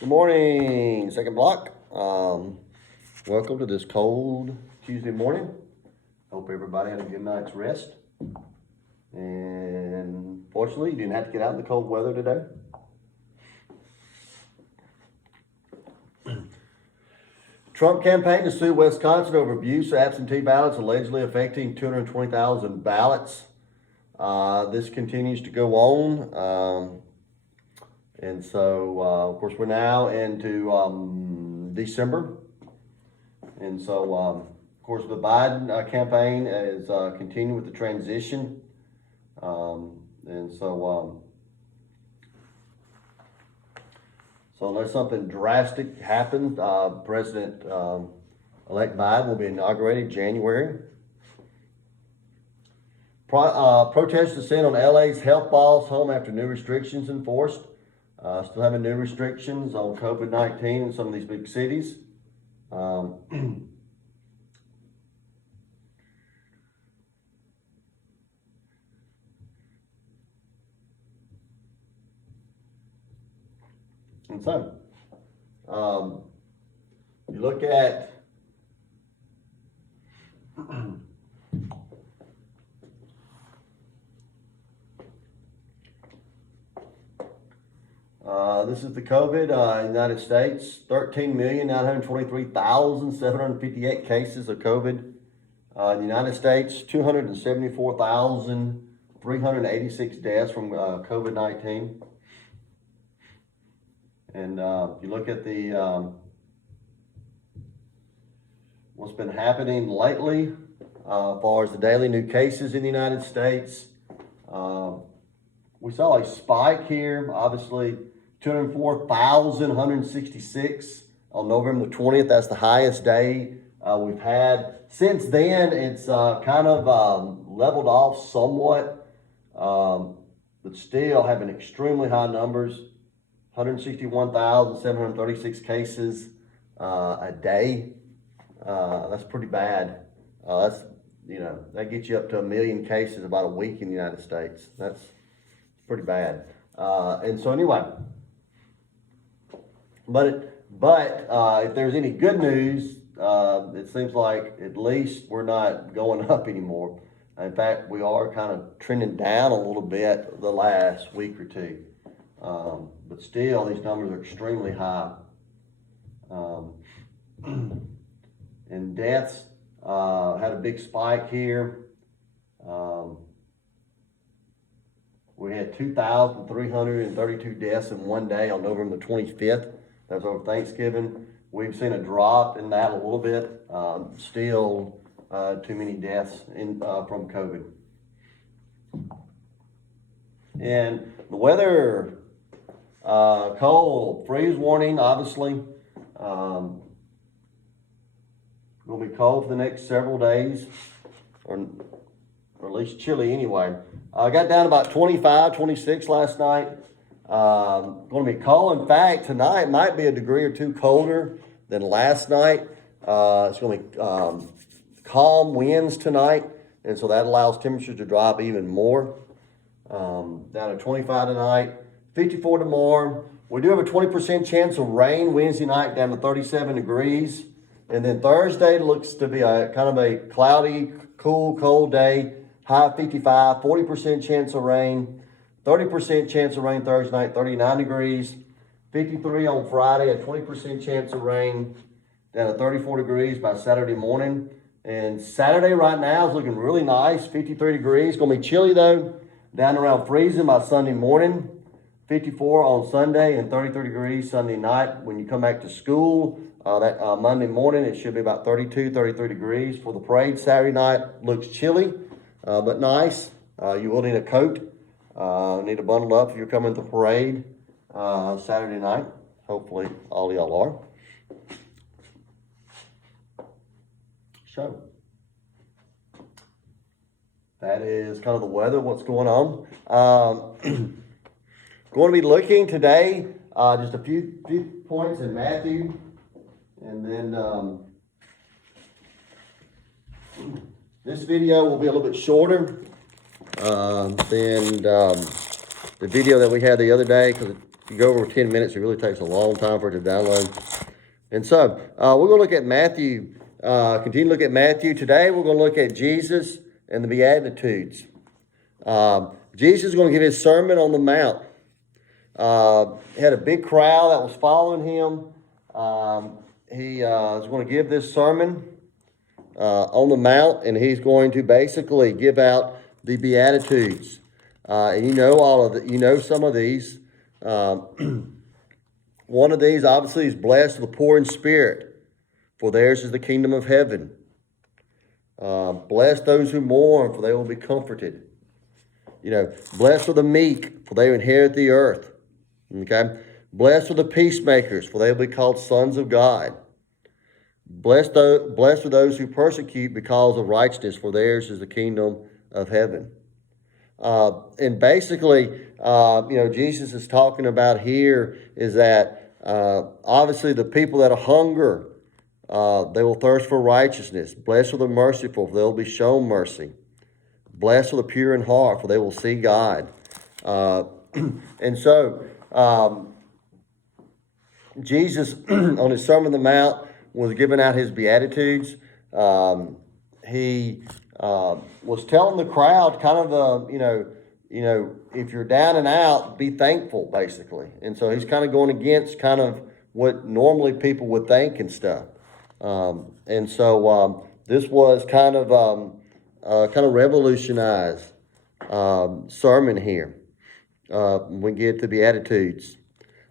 Good morning, second block. Welcome to this cold Tuesday morning. Hope everybody had a good night's rest. And fortunately, you didn't have to get out in the cold weather today. Trump campaign to sue Wisconsin over abuse of absentee ballots allegedly affecting 220,000 ballots. This continues to go on. And so, of course, we're now into December. And so, of course, the Biden campaign is continuing with the transition. So unless something drastic happens, President-elect Biden will be inaugurated January. Protests descend on LA's health balls home after new restrictions enforced. Still having new restrictions on COVID-19 in some of these big cities. And so, you look at this is the COVID United States, 13,923,758 cases of COVID. In the United States, 274,386 deaths from COVID-19. And you look at the what's been happening lately as far as the daily new cases in the United States. We saw a spike here, obviously 204,166 on November the 20th. That's the highest day we've had. Since then, it's kind of leveled off somewhat, but still having extremely high numbers. 161,736 cases a day. That's pretty bad. That gets you up to 1 million cases about a week in the United States. That's pretty bad. And so anyway, but if there's any good news, it seems like at least we're not going up anymore. In fact, we are kind of trending down a little bit the last week or two. But still, these numbers are extremely high. And deaths had a big spike here. We had 2,332 deaths in one day on November the 25th. That was over Thanksgiving. We've seen a drop in that a little bit. Still too many deaths from COVID. And the weather, cold, freeze warning, obviously. Going to be cold for the next several days, or at least chilly anyway. I got down about 25, 26 last night. Going to be cold. In fact, tonight might be a degree or two colder than last night. It's going to be calm winds tonight, and so that allows temperatures to drop even more. Down to 25 tonight, 54 tomorrow. We do have a 20% chance of rain Wednesday night, down to 37 degrees. And then Thursday looks to be a kind of a cloudy, cool, cold day. High 55, 40% chance of rain. 30% chance of rain Thursday night, 39 degrees. 53 on Friday, a 20% chance of rain. Down to 34 degrees by Saturday morning. And Saturday right now is looking really nice, 53 degrees. Going to be chilly though. Down around freezing by Sunday morning. 54 on Sunday and 33 degrees Sunday night. When you come back to school, that Monday morning, it should be about 32, 33 degrees. For the parade Saturday night, looks chilly, but nice. You will need a coat. Need to bundle up if you're coming to the parade Saturday night. Hopefully all of y'all are. So, that is kind of the weather, what's going on. Going to be looking today, just a few points in Matthew, and then this video will be a little bit shorter than the video that we had the other day, because you go over 10 minutes, it really takes a long time for it to download. And so we're going to look at Matthew, continue to look at Matthew. Today we're going to look at Jesus and the Beatitudes. Jesus is going to give his Sermon on the Mount. He had a big crowd that was following him. He is going to give this sermon on the Mount, and he's going to basically give out the Beatitudes. And you know all of you know some of these. One of these, obviously, is blessed the poor in spirit, for theirs is the kingdom of heaven. Bless those who mourn, for they will be comforted. Blessed are the meek, for they will inherit the earth. Okay? Blessed are the peacemakers, for they will be called sons of God. Blessed are those who persecute because of righteousness, for theirs is the kingdom of heaven. And basically, Jesus is talking about here is that obviously the people that are hunger, they will thirst for righteousness. Blessed are the merciful, for they will be shown mercy. Blessed are the pure in heart, for they will see God. And so, Jesus, on his Sermon on the Mount, was giving out his Beatitudes. He was telling the crowd kind of, if you're down and out, be thankful, basically. And so he's kind of going against kind of what normally people would think and stuff. And so this was kind of revolutionized sermon here. When we get to Beatitudes.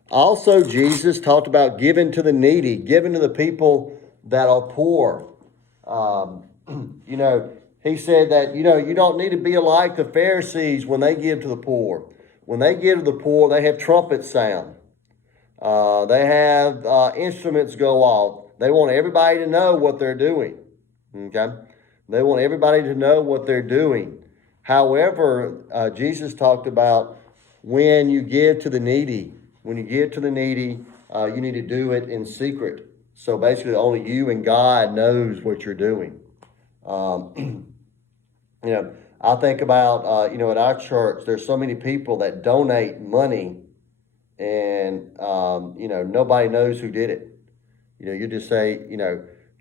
Also, Jesus talked about giving to the needy, giving to the people that are poor. He said that, you don't need to be like the Pharisees when they give to the poor. When they give to the poor, they have trumpets sound. They have instruments go off. They want everybody to know what they're doing. Okay? They want everybody to know what they're doing. However, Jesus talked about when you give to the needy, you need to do it in secret. So basically, only you and God knows what you're doing. I think about, at our church, there's so many people that donate money and, nobody knows who did it. You just say,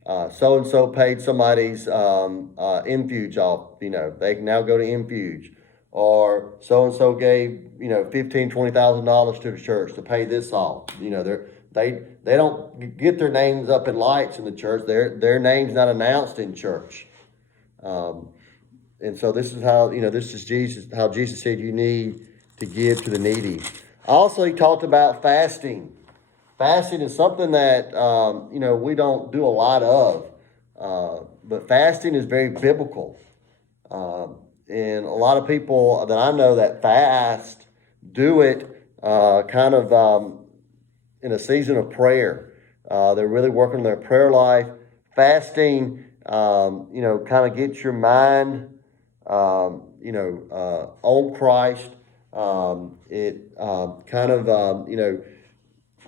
so-and-so paid somebody's infuge off, they can now go to infuge. Or so-and-so gave, $15,000, $20,000 to the church to pay this off. They don't get their names up in lights in the church. Their name's not announced in church. And so this is how, this is Jesus, how Jesus said you need to give to the needy. Also, he talked about fasting. Fasting is something that, we don't do a lot of. But fasting is very biblical. And a lot of people that I know that fast do it in a season of prayer. They're really working on their prayer life. Fasting, kind of gets your mind, on Christ.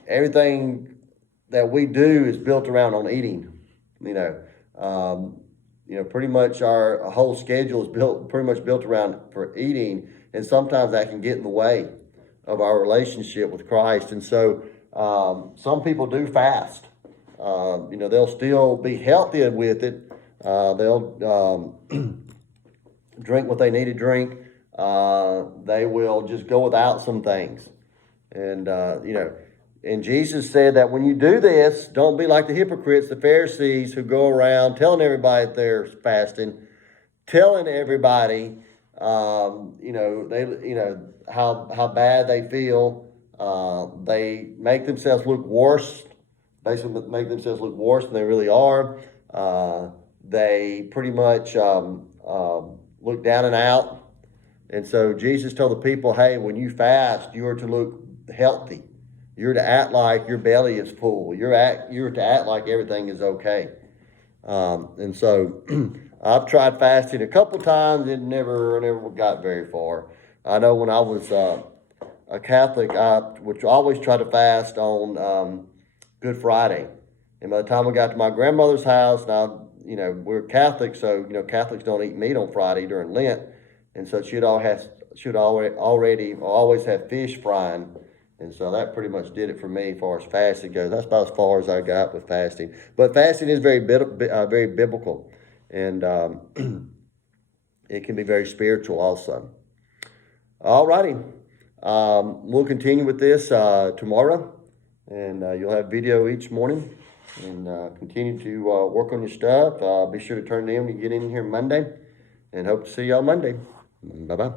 Everything that we do is built around on eating. Pretty much our whole schedule is pretty much built around for eating, and sometimes that can get in the way of our relationship with Christ. And so some people do fast. They'll still be healthy with it. They'll drink what they need to drink. They will just go without some things. And Jesus said that when you do this, don't be like the hypocrites, the Pharisees, who go around telling everybody that they're fasting, telling everybody, how bad they feel. They make themselves look worse, basically make themselves look worse than they really are. They pretty much look down and out. And so Jesus told the people, hey, when you fast, you are to look healthy. You're to act like your belly is full. You're to act like everything is okay. And so I've tried fasting a couple times. It never got very far. I know when I was a Catholic, I would always try to fast on Good Friday. And by the time we got to my grandmother's house, now, we're Catholic, so, Catholics don't eat meat on Friday during Lent. And so she'd always have fish frying. And so that pretty much did it for me as far as fasting goes. That's about as far as I got with fasting. But fasting is very biblical, and it can be very spiritual also. All righty. We'll continue with this tomorrow, and you'll have video each morning. And continue to work on your stuff. Be sure to turn it in when you get in here Monday, and hope to see y'all Monday. Bye-bye.